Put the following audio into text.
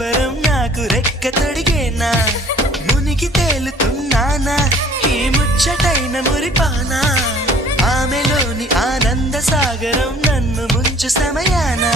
సంబరం నాకు రెక్క తొడిగేనా మునిగి తేలుతున్నానా ఈ ముచ్చటైన మురిపానా ఆమెలోని ఆనంద సాగరం నన్ను ముంచు సమయానా